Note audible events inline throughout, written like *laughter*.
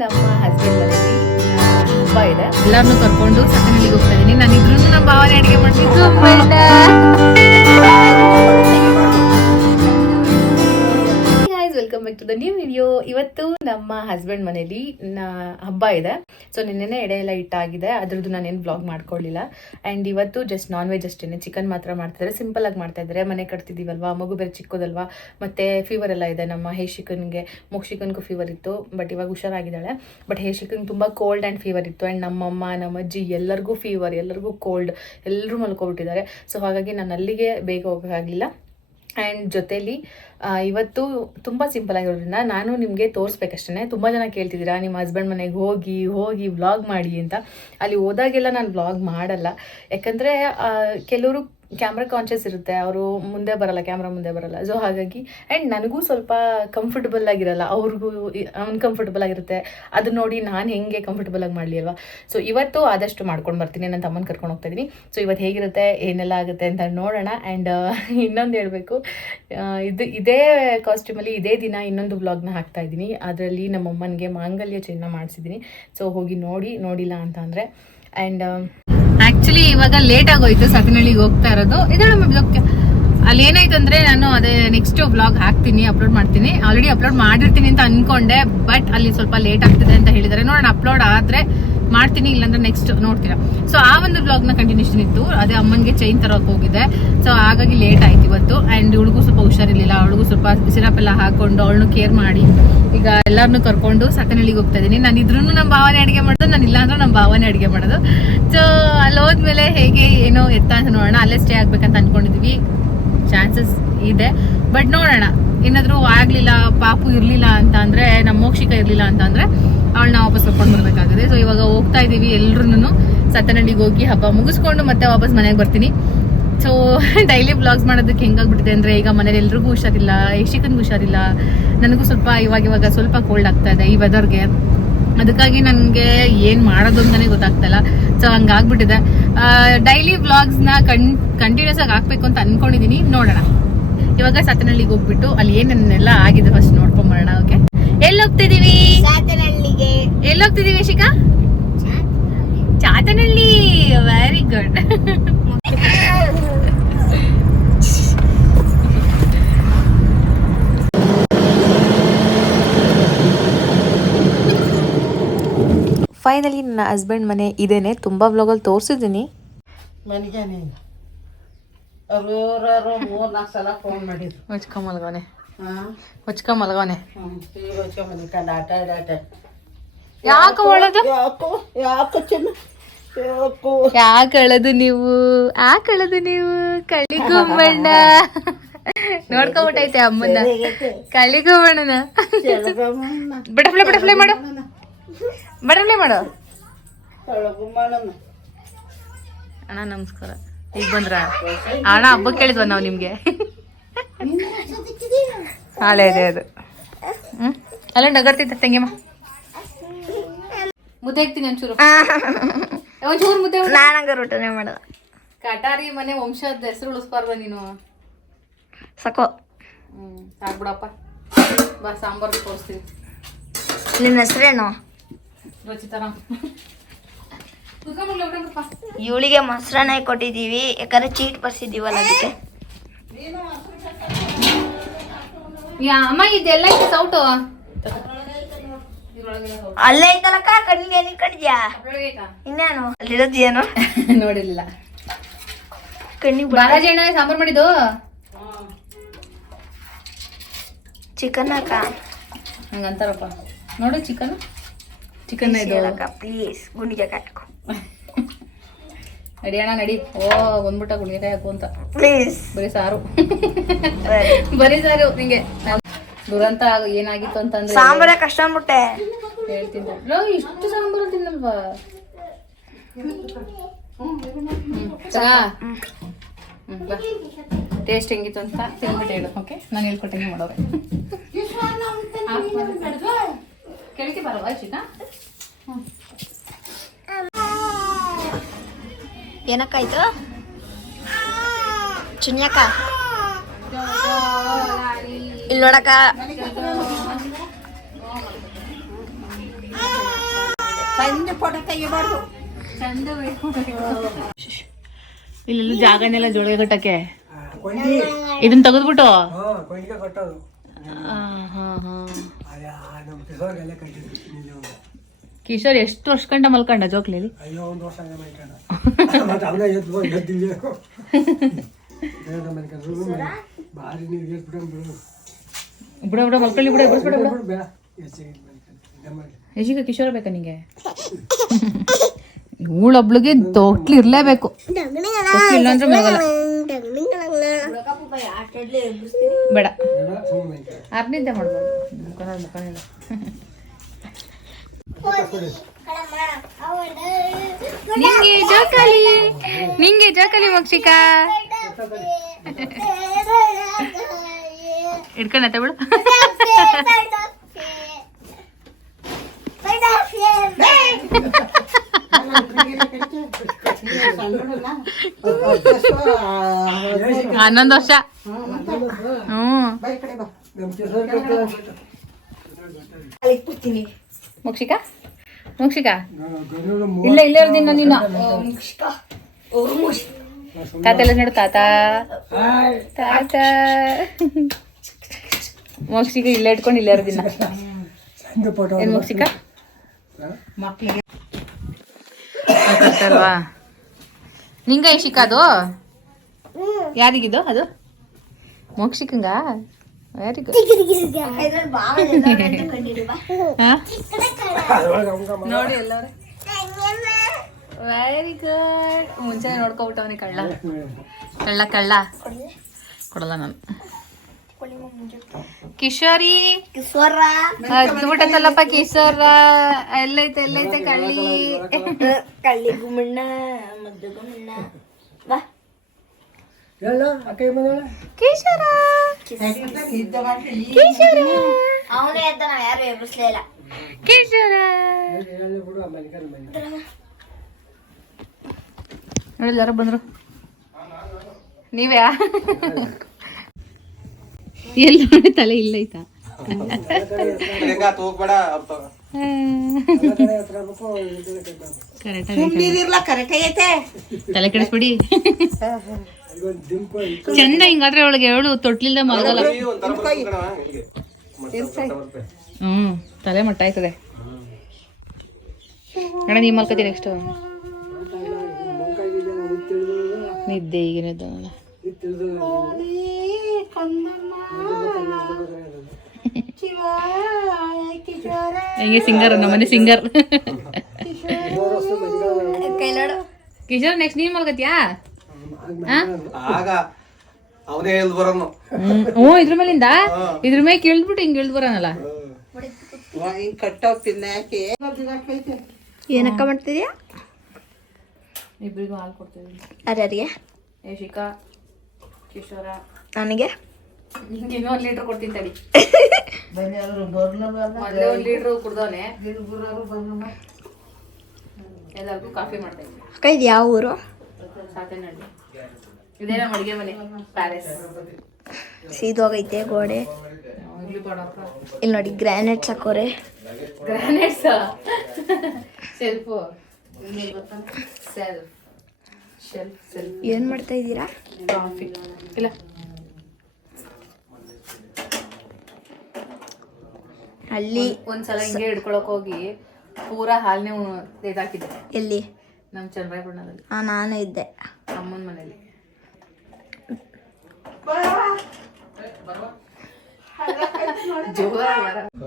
ನಮ್ಮ ಹಸ್ಬೆಂಡ್ ಮನೇಲಿ ಹಬ್ಬ ಇದೆ. ಎಲ್ಲಾರನ್ನೂ ಕರ್ಕೊಂಡು ಸಕ್ಕನಹಳ್ಳಿಗೆ ಹೋಗ್ತಾ ಇದೀನಿ. ನಾನು ಇದ್ರೂ ನಮ್ಮ ಭಾವನೆ ಅಡಿಗೆ ಮಾಡ್ತಿದ್ದು ಟು ದ ನ್ಯೂ ವಿಡಿಯೋ ಇವತ್ತು ನಮ್ಮ ಹಸ್ಬೆಂಡ್ ಮನೇಲಿ ಹಬ್ಬ ಇದೆ. ಸೊ ನಿನ್ನೆನೆ ಎಡೆ ಎಲ್ಲ ಇಟ್ಟಾಗಿದೆ ಅದ್ರದ್ದು ನಾನೇನು ಬ್ಲಾಗ್ ಮಾಡ್ಕೊಳ್ಳಿಲ್ಲ ಆ್ಯಂಡ್ ಇವತ್ತು ಜಸ್ಟ್ ನಾನ್ ವೆಜ್ ಅಷ್ಟೇ ಚಿಕನ್ ಮಾತ್ರ ಮಾಡ್ತಿದ್ದಾರೆ ಸಿಂಪಲ್ ಆಗಿ ಮಾಡ್ತಾ ಇದ್ದಾರೆ ಮನೆ ಕಟ್ತಿದ್ದೀವಲ್ವಾ ಮಗು ಬೇರೆ ಚಿಕ್ಕೋದಲ್ವಾ? ಮತ್ತು ಫೀವರ್ ಎಲ್ಲ ಇದೆ. ನಮ್ಮ ಹೇಶಿಕನ್ಗೆ ಮುಕ್ಷಿಕನ್ಗೂ ಫೀವರ್ ಇತ್ತು. ಬಟ್ ಇವಾಗ ಹುಷಾರಾಗಿದ್ದಾಳೆ. ಬಟ್ ಹೇಶಿಕನ್ ತುಂಬ ಕೋಲ್ಡ್ ಆ್ಯಂಡ್ ಫೀವರ್ ಇತ್ತು. ಆ್ಯಂಡ್ ನಮ್ಮಮ್ಮ ನಮ್ಮ ಅಜ್ಜಿ ಎಲ್ಲರಿಗೂ ಫೀವರ್ ಎಲ್ಲರಿಗೂ ಕೋಲ್ಡ್ ಎಲ್ಲರೂ ಮಲ್ಕೊಬಿಟ್ಟಿದ್ದಾರೆ. ಸೊ ಹಾಗಾಗಿ ನಾನು ಅಲ್ಲಿಗೆ ಬೇಗ ಹೋಗೋಕ್ಕಾಗಲಿಲ್ಲ. ಆ್ಯಂಡ್ ಜೊತೇಲಿ ಇವತ್ತು ತುಂಬ ಸಿಂಪಲ್ ಆಗಿರೋದ್ರಿಂದ ನಾನು ನಿಮಗೆ ತೋರಿಸ್ಬೇಕಷ್ಟೇ ತುಂಬ ಜನ ಕೇಳ್ತಿದ್ದೀರಾ, ನಿಮ್ಮ ಹಸ್ಬೆಂಡ್ ಮನೆಗೆ ಹೋಗಿ ಹೋಗಿ ವ್ಲಾಗ್ ಮಾಡಿ ಅಂತ. ಅಲ್ಲಿ ಹೋದಾಗೆಲ್ಲ ನಾನು ವ್ಲಾಗ್ ಮಾಡಲ್ಲ. ಯಾಕಂದರೆ ಕೆಲವರು ಕ್ಯಾಮ್ರಾ ಕಾನ್ಷಿಯಸ್ ಇರುತ್ತೆ, ಅವರು ಮುಂದೆ ಬರಲ್ಲ ಕ್ಯಾಮ್ರಾ ಮುಂದೆ ಬರಲ್ಲ. ಸೊ ಹಾಗಾಗಿ ಆ್ಯಂಡ್ ನನಗೂ ಸ್ವಲ್ಪ ಕಂಫರ್ಟಬಲ್ ಆಗಿರಲ್ಲ, ಅವ್ರಿಗೂ ಅನ್ಕಂಫರ್ಟಬಲ್ ಆಗಿರುತ್ತೆ. ಅದು ನೋಡಿ ನಾನು ಹೆಂಗೆ ಕಂಫರ್ಟಬಲ್ ಆಗಿ ಮಾಡಲಿ ಅಲ್ವಾ? ಸೊ ಇವತ್ತು ಆದಷ್ಟು ಮಾಡ್ಕೊಂಡು ಬರ್ತೀನಿ ನನ್ನ ತಮ್ಮನ ಕರ್ಕೊಂಡು ಹೋಗ್ತಾ ಇದ್ದೀನಿ ಸೊ ಇವತ್ತು ಹೇಗಿರುತ್ತೆ, ಏನೆಲ್ಲ ಆಗುತ್ತೆ ಅಂತ ನೋಡೋಣ. ಆ್ಯಂಡ್ ಇನ್ನೊಂದು ಹೇಳಬೇಕು. ಇದು, ಇದೇ ಕಾಸ್ಟ್ಯೂಮಲ್ಲಿ ಇದೇ ದಿನ ಇನ್ನೊಂದು ಬ್ಲಾಗ್ನ ಹಾಕ್ತಾ ಇದ್ದೀನಿ ಅದರಲ್ಲಿ ನಮ್ಮ ಅಮ್ಮನಿಗೆ ಮಾಂಗಲ್ಯ ಚಿನ್ನ ಮಾಡಿಸಿದ್ದೀನಿ ಸೊ ಹೋಗಿ ನೋಡಿ, ನೋಡಿಲ್ಲ ಅಂತ ಅಂದರೆ. ಆ್ಯಂಡ್ ಆ್ಯಕ್ಚುಲಿ ಇವಾಗ ಲೇಟ್ ಆಗೋಯ್ತು. ಸತಿನಳ್ಳಿಗೆ ಹೋಗ್ತಾ ಇರೋದು. ಇದಳ ಅಲ್ಲಿ ಏನಾಯ್ತು ಅಂದ್ರೆ ನಾನು ಅದೇ ನೆಕ್ಸ್ಟ್ ಬ್ಲಾಗ್ ಹಾಕ್ತೀನಿ ಅಪ್ಲೋಡ್ ಮಾಡ್ತೀನಿ. ಆಲ್ರೆಡಿ ಅಪ್ಲೋಡ್ ಮಾಡಿರ್ತೀನಿ ಅಂತ ಅನ್ಕೊಂಡೆ ಬಟ್ ಅಲ್ಲಿ ಸ್ವಲ್ಪ ಲೇಟ್ ಆಗ್ತಿದೆ ಅಂತ ಹೇಳಿದ್ದಾರೆ. ನೋಡೋಣ ಅಪ್ಲೋಡ್ ಆದ್ರೆ ಮಾಡ್ತೀನಿ, ಇಲ್ಲಾಂದ್ರೆ ನೆಕ್ಸ್ಟ್ ನೋಡ್ತೀರಾ. ಸೊ ಆ ಒಂದು ವ್ಲಾಗ್ನ ಕಂಟಿನ್ಯೂಷನ್ ಇತ್ತು. ಅದೇ ಅಮ್ಮನಿಗೆ ಚೈನ್ ತರೋಕೆ ಹೋಗಿದೆ ಸೊ ಹಾಗಾಗಿ ಲೇಟ್ ಆಯ್ತು ಇವತ್ತು. ಆ್ಯಂಡ್ ಹುಡುಗು ಸ್ವಲ್ಪ ಹುಷಾರಿರಲಿಲ್ಲ. ಅವಳಿಗೂ ಸ್ವಲ್ಪ ಸಿರಪ್ ಎಲ್ಲ ಹಾಕೊಂಡು ಅವಳನ್ನು ಕೇರ್ ಮಾಡಿ, ಈಗ ಎಲ್ಲರನ್ನೂ ಕರ್ಕೊಂಡು ಸಕ್ಕನಹಳ್ಳಿಗೆ ಹೋಗ್ತಾ ಇದ್ದೀನಿ. ನಾನು ಇದ್ರೂ ನಮ್ಮ ಭಾವನೆ ಅಡುಗೆ ಮಾಡೋದು, ನಾನು ಇಲ್ಲಾಂದ್ರೆ ನಮ್ಮ ಭಾವನೆ ಅಡುಗೆ ಮಾಡೋದು. ಸೊ ಅಲ್ಲಿ ಹೋದ್ಮೇಲೆ ಹೇಗೆ ಏನೋ ಎತ್ತ ಅಂತ ನೋಡೋಣ. ಅಲ್ಲೇ ಸ್ಟೇ ಆಗ್ಬೇಕಂತ ಅನ್ಕೊಂಡಿದ್ವಿ. ಚಾನ್ಸಸ್ ಇದೆ. ಬಟ್ ನೋಡೋಣ. ಏನಾದರೂ ಆಗಲಿಲ್ಲ, ಪಾಪು ಇರಲಿಲ್ಲ ಅಂತ ಅಂದರೆ ನಮ್ಮ ಮೋಕ್ಷಿಕ ಇರಲಿಲ್ಲ ಅಂತ ಅಂದರೆ, ಅವಳನ್ನ ವಾಪಸ್ ಕರ್ಕೊಂಡು ಬರಬೇಕಾಗಿದೆ ಸೊ ಇವಾಗ ಹೋಗ್ತಾ ಇದ್ದೀವಿ ಎಲ್ಲರೂ ಸತ್ತನಹಳ್ಳಿಗೆ ಹೋಗಿ ಹಬ್ಬ ಮುಗಿಸ್ಕೊಂಡು ಮತ್ತೆ ವಾಪಸ್ ಮನೆಗೆ ಬರ್ತೀನಿ. ಸೊ ಡೈಲಿ ಬ್ಲಾಗ್ಸ್ ಮಾಡೋದಕ್ಕೆ ಹೆಂಗಾಗ್ಬಿಟ್ಟಿದೆ ಅಂದರೆ, ಈಗ ಮನೇಲಿ ಎಲ್ರಿಗೂ ಹುಷಾರಿಲ್ಲ ಯಶಿಕನ್ಗೂ ಹುಷಾರಿಲ್ಲ. ನನಗೂ ಸ್ವಲ್ಪ ಇವಾಗ ಇವಾಗ ಸ್ವಲ್ಪ ಕೋಲ್ಡ್ ಆಗ್ತಾ ಇದೆ ಈ ವೆದರ್ಗೆ ಅದಕ್ಕಾಗಿ ನನಗೆ ಏನು ಮಾಡೋದು ಅಂತಲೇ ಗೊತ್ತಾಗ್ತಾ ಇಲ್ಲ. ಸೊ ಹಂಗಾಗ್ಬಿಟ್ಟಿದೆ. ಡೈಲಿ ವ್ಲಾಗ್ಸ್ನ ಕಂಟ್ ಕಂಟಿನ್ಯೂಸ್ ಆಗಿ ಹಾಕ್ಬೇಕು ಅಂತ ಅನ್ಕೊಂಡಿದ್ದೀನಿ ನೋಡೋಣ. ಇವಾಗ ಸಾತನಹಳ್ಳಿಗೆ ಹೋಗ್ಬಿಟ್ಟು ಅಲ್ಲಿ ಏನೇನೆಲ್ಲ ಆಗಿದೆ ಫಸ್ಟ್ ನೋಡ್ಕೊಂಬರೋಣ ಓಕೆ ಎಲ್ಲಿ ಹೋಗ್ತಿದೀವಿ ಸಾತನಹಳ್ಳಿಗೆ. ಎಲ್ಲಿ ಹೋಗ್ತಿದೀವಿ Shikha? Chatanahalli very good finally ನನ್ನ ಹಸ್ಬೆಂಡ್ ಮನೆ ಇದೇನೆ. ತುಂಬಾ ಬ್ಲಾಗಲ್ಲಿ ತೋರಿಸಿದ್ದೀನಿ. ಮನೆಗೆ ಅವ್ರವ್ರು ಮೂರು ನಾಲ್ಕು ಸಲ ಫೋನ್ ಮಾಡಿದ್ರು. ಹೊಚ್ಕ ಮಲ್ಗವನೆ ಹೊಚ್ಕ ಮಲ್ಗವನೆ ಹ್ಞೂ ಟಿವಿ ಹೊಚ್ಕೊಂಬಂದು ಕಂಡು ಆಟ ಆಟ ಯಾಕೆ ಒಳದು ಯಾಕೋ ಯಾಕೋ ಚಿನ್ನ ಯಾಕೋ. ಅಳದು ನೀವು? ಯಾಕೆ ಅಳದು ನೀವು? ಕಳಿಗುಂಬಣ್ಣ ನೋಡ್ಕೊಂಬಿಟ್ಟೈತೆ ಅಮ್ಮನ ಕಳಿಗುಂಬಣ್ಣನ ಬಟರ್ಫ್ಲೈ ಬಟರ್ಫ್ಲೈ ಮಾಡು. ಬಟರ್ಫ್ಲೈ ಮಾಡು. ಅಣ್ಣ ನಮಸ್ಕಾರ. ಈಗ ಬಂದ್ರ? ಅಣ್ಣ ಹಬ್ಬಕ್ಕೆ ಕೇಳಿದ್ವ ನಾವು ನಿಮ್ಗೆ. ಹಾಳೆ ಇದೆ ಅದು. ಹ್ಮ್? ಅಲ್ಲ ನಗರ್ತಿದ್ದ ತಂಗಿಮ್ಮ ಮುದ್ದೆ ಹಾಕ್ತೀನಿ ಒಂಚೂರು. ಒಂಚೂರು ಮುದ್ದೆ ಮಾಡು. ನಾನಂಗ ಊಟನೇ ಮಾಡದ ಕಟಾರಿ ಮನೆ ವಂಶದ ಹೆಸರು ಉಳಿಸ್ಬಾರ್ದ ನೀನು. ಸಾಕೋ. ಹ್ಮ್ ಸಾಕ್ಬಿಡಪ್ಪ. ಬಾ ಸಾಂಬಾರು ತೋರಿಸ್ತೀನಿ ನಿನ್ನ ಹೆಸರೇನು? ರುಚಿತರಾಮ್ ಬಿಡಪ್ಪ ಇವಳಿಗೆ ಮೊಸರನ್ನ ಕೊಟ್ಟಿದ್ದೀವಿ ಯಾಕಂದ್ರೆ ಚೀಟ್ ಬರ್ಸಿದ್ದೀವಲ್ಲ ಅದಕ್ಕೆ. ಅಮ್ಮ ಇದೆಲ್ಲ ಸೌಟು. ಅಲ್ಲೇ ಐತಲಕ್ಕ ಕಣ್ಣಿಗೆ ನೀ ಕಟ್ಟಿದ್ಯಾ ಇನ್ನೇನು ಅಲ್ಲಿರೋದು ಏನು? *laughs* ನೋಡಿಲ್ಲ ಕಣ್ಣಿಗೆ ಬಾರಾಜಿ ಅಣ್ಣ ಸಾಂಬಾರ್ ಮಾಡಿದ್ದು? ಚಿಕನ್ ಅಕ್ಕ. ಹಂಗಂತಾರಪ್ಪ. ನೋಡು ಚಿಕನ್. ಚಿಕನ್ ಇದು. ಅಕ್ಕ ಪ್ಲೀಸ್. ಗುಂಡಿಗೆ ಕಾಯ್ಕೊ ನಡಿ ಅಣ್ಣ ನಡಿ. ಓ ಬಂದ್ಬಿಟ್ಟ ಗುಣಿಕಾಯಿ ಹಾಕು ಅಂತ. ಪ್ಲೀಸ್ ಬರೀ ಸಾರು. *laughs* ಬರೀ ಸಾರು ನಿಂಗೆ. ದುರಂತ ಆಗ- ಏನಾಗಿತ್ತು ಅಂತಂದ್ರೆ ಸಾಂಬಾರ ಕಷ್ಟ ಅಂದ್ಬಿಟ್ಟೆ. ಹೇಳ್ತಿದ್ದೆ ನೋ ಇಷ್ಟು ಸಾಂಬಾರು ತಿನ್ನಲ್ವಾ? ಟೇಸ್ಟ್ ಹೆಂಗಿತ್ತು ಅಂತ ತಿನ್ಬಿಟ್ಟು ಹೇಳು ಓಕೆ ನಾನು ಹೇಳ್ಕೊಟ್ಟಂಗೆ ಮಾಡೋರೆ ಕೆಳಗೆ ಬರವಾ ಚಿಕ್ಕ ಏನಕ್ಕಾಯ್ತು? ಚುನ್ಯಕ್ಕ ಇಲ್ಲಿ ನೋಡಕ್ಕ. ಇಲ್ಲೆಲ್ಲ ಜಾಗನೆಲ್ಲ ಜೋಳ ಕಟ್ಟಕ್ಕೆ? ಇದನ್ನ ತೆಗೆದ್ಬಿಟ್ಟು? ಹಾ ಹಾ ಹಾ ಕಿಶೋರ್ ಎಷ್ಟು ವರ್ಷ ಕಂಡ ಮಲ್ಕೊಂಡ ಜೋಕ್ಲೇಲಿ? ಅಯ್ಯೋ ಒಂದು ವರ್ಷ ಹಂಗೆ ಮೈಕಂಡ ಮತ್ತೆ ಅವನೇ ಎದ್ದು ಎದ್ದಿಲ್ಲ ಭಾರಿ ನೀರು ಎದ್ಬಿಟ್ಟು ಬಿಡು. ಬಿಡ ಬಿಡ ಮಲ್ಕೊಳ್ಳಿ ಬಿಡ ಬಿಡ ಬಿಡ ಬಿಡು. ಯಶಿಕ ಕಿಶೋರ ಬೇಕಾ ನಿಂಗೆ? ಇವಳೊಬ್ಳಿಗೆ ತೊಟ್ಲು ಇರ್ಲೇಬೇಕು. ಇಲ್ಲಾಂದ್ರೆ ಮಲಗಲ್ಲ. ಬೇಡ. ಅರ್ನಿದ್ದೆ ಮಾಡ್ಬೋದು. ಮುಖ ಮುಖ. ನಿಂಗೆ ಜೋಕಾಲಿ ನಿಂಗೆ ಜೋಕಾಲಿ ಮಕ್ಷಿಕ. ಇಡ್ಕೊಂಡ ಬಿಡು ಹನ್ನೊಂದು ವರ್ಷ. ಹ್ಮ್. ಕಿಶೋರ್ ಮಕ್ಷಿಕ? ಮಕ್ಷಿಕ ಇಲ್ಲ ಇಲ್ಲ ಇರೋದಿನ ನೀನು. ತಾತ ಎಲ್ಲ ನೋಡು ತಾತ. ತಾತ. ಮೋಕ್ಷಿಕ ಇಲ್ಲೇ ಇಟ್ಕೊಂಡು ಇಲ್ಲೇ ಇರೋದಿನ ಏನು ಮೋಕ್ಷಿಕ ಅಲ್ವಾ ನಿಂಗ ಶಿಕ ಅದು? ಯಾರಿಗಿದು ಅದು? ಮೋಕ್ಷಿಕಂಗ ವೆರಿ ಗುಡ್ ನೋಡಿ ಎಲ್ಲವ್ರೆ ವೆರಿ ಗುಡ್ ಮುಂಚೆನೆ ನೋಡ್ಕೊಬಿಟ್ಟವನಿ ಕಳ್ಳ ಕಳ್ಳ ಕಳ್ಳ ಕೊಡಲ್ಲ ನಾನು ಕಿಶೋರಿ ಕಿಶೋರ ಹತ್ಬಿಟ್ಟತ್ತಲ್ಲಪ್ಪ ಕಿಶೋರ ಎಲ್ಲೈತೆ ಎಲ್ಲೈತೆ ಕಳ್ಳಿ ಕಳ್ಳಿ ಗುಮ್ಮಣ್ಣ ಮುದ್ದು ಗುಮ್ಮಣ್ಣ ಬಾ ಎಲ್ಲ ಅಕ್ಕ ಬಂದಳ ಕಿಶೋರ. ಅವನೇ ಅಂತ ನಾವ್ ಯಾರು ಇಲ್ಲ ಕಿಶೋರ. ಬಿಡು ಮನೆ ಬಂದ್ರು. ನೀವ್ಯಾ? ಎಲ್ಲ ತಲೆ ಇಲ್ಲೈತಾ? ನೀರಿರ್ಲ ಕರೆಕ್ಟ್ ಐತೆ ತಲೆ ಕೆಡಿಸ್ಬಿಡಿ. ಚಂದ ಹಿಂಗಾದ್ರೆ ಅವಳಿಗೆ ಹೇಳು ತೊಟ್ಲಿಲ್ಲ ಮಲಗಲ್ಲ. ಹ್ಮ್ ತಲೆ ಮಟ್ಟ ಆಯ್ತದೆ ಅಣ್ಣ ನೀ ಮಲ್ಕತಿ ನೆಕ್ಸ್ಟ್ ನಿದ್ದೆ ಈಗ ನಿದ್ದೆ ಹೆಂಗೆ ಸಿಂಗರ್ ನಮ್ಮನೆ ಸಿಂಗರ್ ಕೈಲಾಡು. ಕಿಶೋರ್ ನೆಕ್ಸ್ಟ್ ನೀನ್ ಮಲ್ಕತಿಯಾ? ಆಗ ಅವನೇ ಎಲ್ದು ಬರೋನು. ಹ್ಞೂ ಇದ್ರ ಮೇಲಿಂದ? ಇದ್ರ ಮೇಲೆ ಕೇಳ್ಬಿಟ್ಟು ಹಿಂಗ್ ಇಳ್ದು ಬರೋನಲ್ಲ? ಹಿಂಗ್ ಕಟ್ಟೋಗ್ತಿದ್ನ ಯಾಕೆ? ಏನಕ್ಕ ಮಾಡ್ತಿದ್ಯಾ? ಇಬ್ರಿಗೂ ಹಾಲು ಕೊಡ್ತೀವಿ. ಅರ್ಯಾರಿಗೆ ಯಶಿಕಾ ಕಿಶೋರ. ನನಗೆ? ಇನ್ನೂ ಒಂದು ಲೀಟ್ರ್ ಕೊಡ್ತೀನಿ ತಡಿ. ಮೊದಲೇ ಒಂದು ಲೀಟ್ರ್ ಕುಡ್ದವನೆ. ಎಲ್ಲರಿಗೂ ಕಾಫಿ ಮಾಡ್ತಾ ಅಕ್ಕ ಇದು ಯಾವ ಊರು? ಸಾತೇನಹಳ್ಳಿ ಇದೇನ ಅಡುಗೆ ಮನೆ ಪ್ಯಾಲೇಸ್. ಸೀದೋಗೈತೆ ಗೋಡೆ. ಇಲ್ಲಿ ನೋಡಿ ಗ್ರಾನೈಟ್ಸ್ ಹಾಕೋರೆ. ಗ್ರಾನೈಟ್ಸ್ ಸೆಲ್ಫು ಏನ್ ಮಾಡ್ತಾ ಇದ್ದೀರಾ? ಇಲ್ಲ. ಅಲ್ಲಿ ಒಂದ್ಸಲ ಹಿಂಗೆ ಹಿಡ್ಕೊಳಕ್ ಹೋಗಿ ಪೂರಾ ಹಾಲ್ನೇ ಇದಾಕಿದ್ದೆ ಎಲ್ಲಿ? ನಮ್ಮ ಚಂದ್ರಾಯಪಟ್ಟಣದಲ್ಲಿ ಆ ನಾನೇ ಇದ್ದೆ. ಅಮ್ಮನ ಮನೇಲಿ.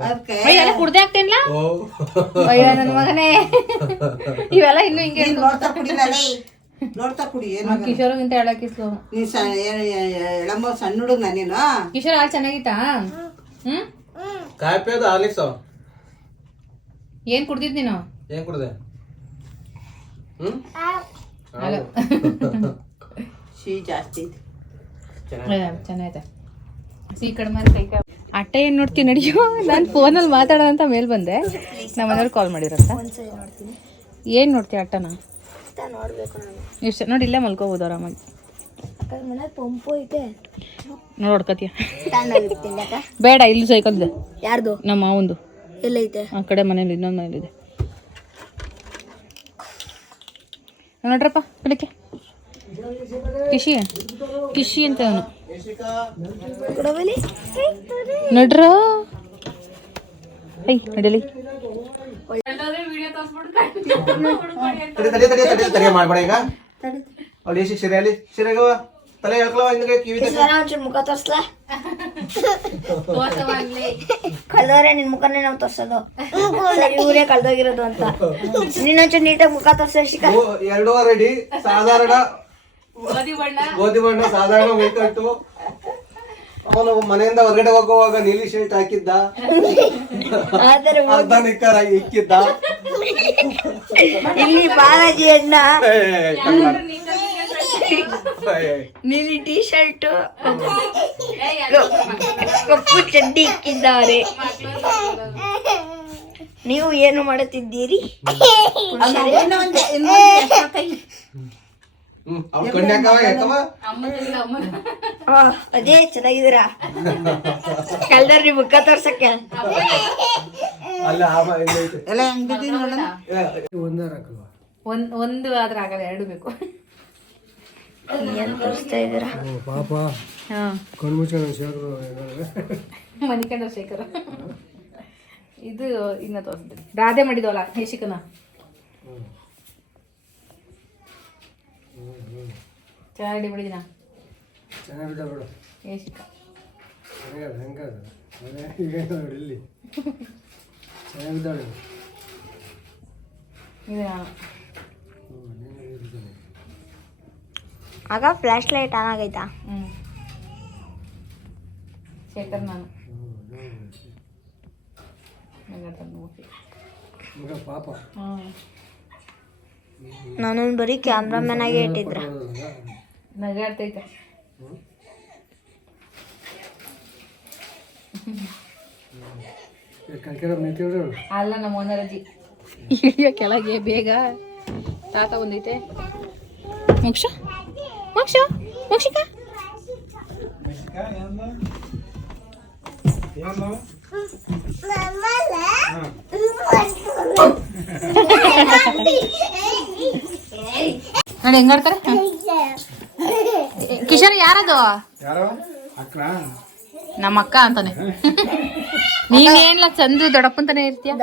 ಅದಕ್ಕೆ ಎಲ್ಲ ಕುಡ್ದೆ ಆಗ್ತೇನ್ಲ ಅಯ್ಯೋ ನನ್ನ ಮಗನೇ. ಇವೆಲ್ಲ ಇನ್ನು ಹಿಂಗೆ ನೋಡ್ತಾ ಕುಡಿಲೇ ನೋಡ್ತಾ ಕುಡಿ ಏನು ಕಿಶೋರ್ಗಿಂತ ನೀ ಎಳಂಬ ಸಣ್ಣ ಹುಡುಗ ನಾನೇನು ಕಿಶೋರ್ ಹಾಲು ಚೆನ್ನಾಗಿತ್ತಾ? ಹ್ಮ್? ಏನ್ ಕುಡ್ದಿದ್ ನೀನು? ಏನ್ ಕುಡ್ದೆ? *laughs* ಸಿಹಿ ಜಾಸ್ತಿ ಐತಿ. ಚೆನ್ನಾಗೈತೆ. ಸಿ ಕಡಿಮೆ ಕೈ ಅಟ್ಟ ಏನ್ ನೋಡ್ತೀನಿ ನಡಿಯೋ? ನಾನು ಫೋನಲ್ಲಿ ಮಾತಾಡೋ ಅಂತ ಮೇಲ್ ಬಂದೆ. *laughs* ನಮ್ಮ ಮನೆಯವ್ರು ಕಾಲ್ ಮಾಡಿರಂತ ನೋಡ್ತೀನಿ. ಏನ್ ನೋಡ್ತೀಯ ಅಟ್ಟನ? ಇಷ್ಟ ನೋಡಿ ಇಲ್ಲೇ ಮಲ್ಕೋಬೋದು ಆರಾಮಾಗಿ. ನೋಡ್ಕತಿಯ? ಬೇಡ ಇಲ್ಲಿ ಸೈಕಲ್ ಇದೆ ಯಾರ್ದು? ನಮ್ಮ ಮಾವಂದು. ಎಲ್ಲೈತೆ? ಆ ಕಡೆ ಮನೇಲಿ ಇನ್ನೊಂದು ಮನೇಲಿದೆ. ನೋಡ್ರಪ್ಪ ಕಲಿಕೆ ಕಿಶಿ ಕಿಶಿ ಅಂತ ಅವನು. ನೋಡ್ರ? ಐ ನಡಲಿ. ಮಾಡ್ಬೇಡ ಈಗ. ತಲೆ ಹೇಳ್ಕಲವ ಹಿಂದ್ಗಡೆ ಕಿವಿ ಮುಖ ತೋರಿಸ್ಲಾ? ಕಳ್ದವ್ರೆ ನಿನ್ ಮುಖನೇ ನಾವು ತೋರ್ಸೋದು. ಇವರೇ ಕಳ್ದೋಗಿರೋದು ಅಂತ. ನೀನೊಂಚೂರು ನೀಟಾಗಿ ಮುಖ ತೋರ್ಸೋ ಶಿಖಾ ಎರಡೂ ರೆಡಿ ಸಾಧಾರಣ. ಗೋಧಿ ಬಣ್ಣ. ಸಾಧಾರಣ ಮೇಕಟ್ಟು ಅವನು ಮನೆಯಿಂದ ಹೊರಗಡೆ ಹೋಗುವಾಗ ನೀಲಿ ಶರ್ಟ್ ಹಾಕಿದ್ದ. ಅರ್ಧ ನಿಕ್ಕರ್ ಇಕ್ಕಿದ್ದ. ಇಲ್ಲಿ ಬಾಲಾಜಿ ಅಣ್ಣ ನೀಲಿ ಟೀ ಶರ್ಟ್ ಕಪ್ಪು ಚಡ್ಡಿ ಇಕ್ಕಿದ್ದಾರೆ. ನೀವು ಏನು ಮಾಡುತ್ತಿದ್ದೀರಿ? ಅದೇ ಚೆನ್ನಾಗಿದ್ದೀರಾ? ಎಲ್ಲರಿ ಮುಖ ತೋರ್ಸಕ್ಕೆ. ಒಂದು ಆದ್ರೆ ಆಗಲ್ಲ ಎರಡು ಬೇಕು. ಏನು ತೋರಿಸ್ತಾ ಪಾಪ. ಇದು ಇನ್ನ ತೋರಿಸ್ತೀನಿ. ರಾಧೆ ಮಾಡಿದವಲ್ಲ ಹೇಶಿಕನ ಚೆನ್ನಾಗಿ ಬಿಡಿದಿನ ಚೆನ್ನಾಗಿ ಬಿಡ. ಬಿಡು ಹೇಶಿಕ ಚೆನ್ನಾಗಿದ್ದಾಳೆ ಇದು ಆಗ ಫ್ಲಾಶ್ ಲೈಟ್ ಆನ್ ಆಗೈತಾ? ಶೇಖರ್ ನಾನು. ನಾನೊಂದು ಬರೀ ಕ್ಯಾಮ್ರಾಮನ್ ಆಗಿ ಇಟ್ಟಿದ್ರ. ನಗಾಡ್ತೈತೆ ಕಲ್ಕೆರ ಅಲ್ಲ ನಮ್ಮ ಓನರ್ ಅಜ್ಜಿ. ಕೆಳಗೆ ಬೇಗ ತಾತ ಬಂದೈತೆ ಮೋಕ್ಷ ಮೋಕ್ಷ ಮೋಕ್ಷಿಕ ನೋಡಿ ಹೆಂಗಾಡ್ತಾರೆ ಕಿಶೋರ್ ಯಾರದು? ಯಾರೋ? ಅಕ್ಕ ನಮ್ಮ ಅಕ್ಕ ಅಂತಾನೆ. ನೀನೇನ್ಲ ಚಂದು ದೊಡಪ್ಪಂತಾನೆ ಇರ್ತೀಯ?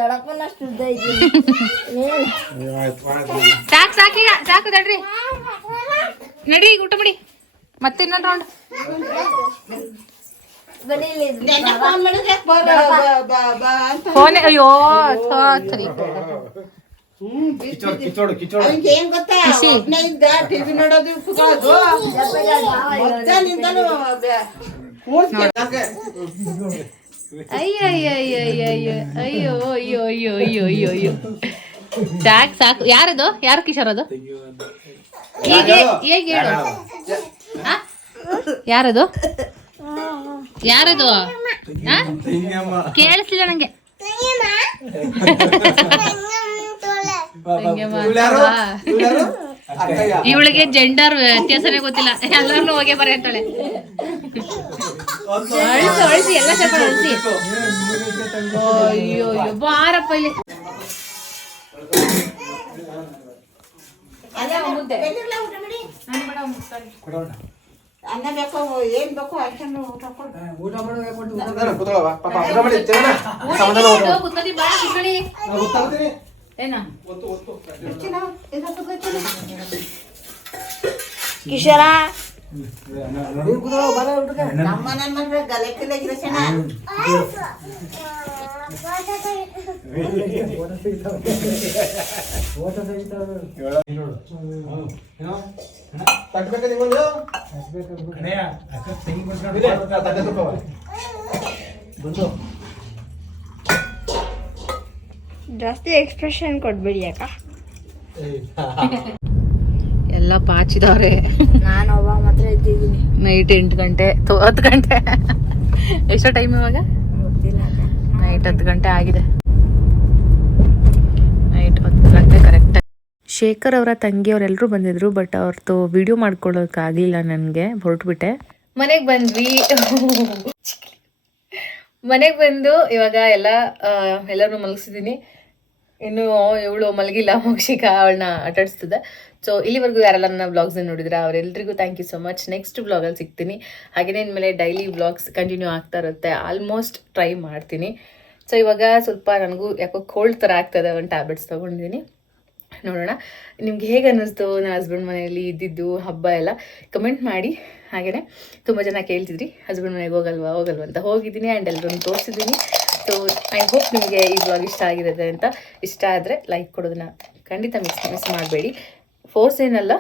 ಸಾಕು ಸಾಕಿ ಸಾಕು ದಡ್ರಿ ನಡಿ ಊಟ ಮಾಡಿ. ಮತ್ತೆ ಇನ್ನೊಂದು ರೌಂಡ್ ಫೋನ್ ಅಯ್ಯೋ ಸರಿ ಅಯ್ಯೋ ಅಯ್ಯೋ ಅಯ್ಯೋ ಅಯ್ಯೋ ಅಯ್ಯೋ ಅಯ್ಯೋ ಸಾಕು ಸಾಕು ಯಾರದು ಯಾರು ಕಿಶೋರ್ ಅದು ಈಗ ಹೇಗೆ. ಹೇಳು ಯಾರದು ಯಾರದು ಕೇಳಿಸ್ಲಿಲ್ಲ ನಂಗೆ ಇವಳಿಗೆ ಜೆಂಡರ್ ವ್ಯತ್ಯಾಸನೇ ಗೊತ್ತಿಲ್ಲ ಎಲ್ಲರೂ ಹೋಗೇ ಬರ ಅಂತಾಳೆ ಅಳಿಸಿ ಅಳಿಸಿ ಎಲ್ಲ ಸ್ವಲ್ಪ ಅಳಿಸಿ ಅಯ್ಯೋ ಅಯ್ಯೋ ಬಾರಪ್ಪ ಇಲ್ಲಿ. ಅನ್ನ ಬೇಕೋ ಏನ್ ಬೇಕೋ ಅಷ್ಟನ್ನು ಊಟ ಜಾಸ್ತಿ ಎಕ್ಸ್ಪ್ರೆಷನ್ ಕೊಡ್ಬೇಡಿ ಅಕ್ಕ. ಎಲ್ಲ ಪಾಚಿದವ್ರೆ. ನಾನು ಒಬ್ಬ ಮಾತ್ರ ಇದ್ದಿದ್ದೀನಿ. ನೈಟ್ ಎಂಟು ಗಂಟೆ ಹತ್ತು ಗಂಟೆ. ಎಷ್ಟೋ ಟೈಮ್ ಇವಾಗ? ನೈಟ್ ಹತ್ತು ಗಂಟೆ ಆಗಿದೆ. ನೈಟ್ ಹತ್ತು ಗಂಟೆ ಕರೆಕ್ಟ್ ಶೇಖರ್ ಅವರ ತಂಗಿಯವರೆಲ್ಲರೂ ಬಂದಿದ್ರು ಬಟ್ ಅವ್ರದ್ದು ವಿಡಿಯೋ ಮಾಡ್ಕೊಳ್ಳೋಕ್ಕಾಗಲಿಲ್ಲ ನನಗೆ ಹೊರಟ್ಬಿಟ್ಟೆ. ಮನೆಗೆ ಬಂದ್ವಿ. ಮನೆಗೆ ಬಂದು ಇವಾಗ ಎಲ್ಲ ಎಲ್ಲರೂ ಮಲಗಿಸಿದ್ದೀನಿ. ಇನ್ನು ಇವಳು ಮಲಗಿಲ್ಲ ಮೋಕ್ಷಿಕ ಅವಳನ್ನ ಆಟಾಡಿಸ್ತಿದ್ದೆ. ಸೊ ಇಲ್ಲಿವರೆಗೂ ಯಾರೆಲ್ಲ ನನ್ನ ಬ್ಲಾಗ್ಸ್ ನೋಡಿದ್ರೆ ಅವರೆಲ್ಲರಿಗೂ thank you so much next ಬ್ಲಾಗಲ್ಲಿ ಸಿಗ್ತೀನಿ. ಹಾಗೆಯೇ ಇನ್ಮೇಲೆ ಡೈಲಿ ಬ್ಲಾಗ್ಸ್ ಕಂಟಿನ್ಯೂ ಆಗ್ತಾ ಇರುತ್ತೆ. ಆಲ್ಮೋಸ್ಟ್ ಟ್ರೈ ಮಾಡ್ತೀನಿ. ಸೊ ಇವಾಗ ಸ್ವಲ್ಪ ನನಗೂ ಯಾಕೋ ಕೋಲ್ಡ್ ಥರ ಆಗ್ತದೆ ಒಂದು ಟ್ಯಾಬ್ಲೆಟ್ಸ್ ತೊಗೊಂಡಿದ್ದೀನಿ. ನೋಡೋಣ. ನಿಮ್ಗೆ ಹೇಗೆ ಅನ್ನಿಸ್ತು ನನ್ನ ಹಸ್ಬೆಂಡ್ ಮನೆಯಲ್ಲಿ ಇದ್ದಿದ್ದು, ಹಬ್ಬ ಎಲ್ಲ? ಕಮೆಂಟ್ ಮಾಡಿ. ಹಾಗೆಯೇ ತುಂಬ ಜನ ಕೇಳ್ತಿದ್ರಿ ಹಸ್ಬೆಂಡ್ ಮನೆಗೆ ಹೋಗಲ್ವಾ ಹೋಗಲ್ವಾ ಅಂತ. ಹೋಗಿದ್ದೀನಿ ಆ್ಯಂಡ್ ಎಲ್ಲರೂ ತೋರಿಸಿದ್ದೀನಿ. ಸೊ ಐ ಹೋಪ್ ನಿಮಗೆ ಈ ಬ್ಲಾಗ್ ಇಷ್ಟ ಆಗಿರುತ್ತೆ ಅಂತ. ಇಷ್ಟ ಆದರೆ ಲೈಕ್ ಕೊಡೋದನ್ನ ಖಂಡಿತ ಮಿಸ್ ಮಿಸ್ ಮಾಡಬೇಡಿ. ಫೋರ್ಸ್ ಏನಲ್ಲ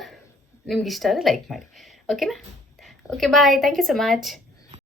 ನಿಮ್ಗೆ ಇಷ್ಟ ಆದರೆ ಲೈಕ್ ಮಾಡಿ. ಓಕೆನಾ okay bye thank you so much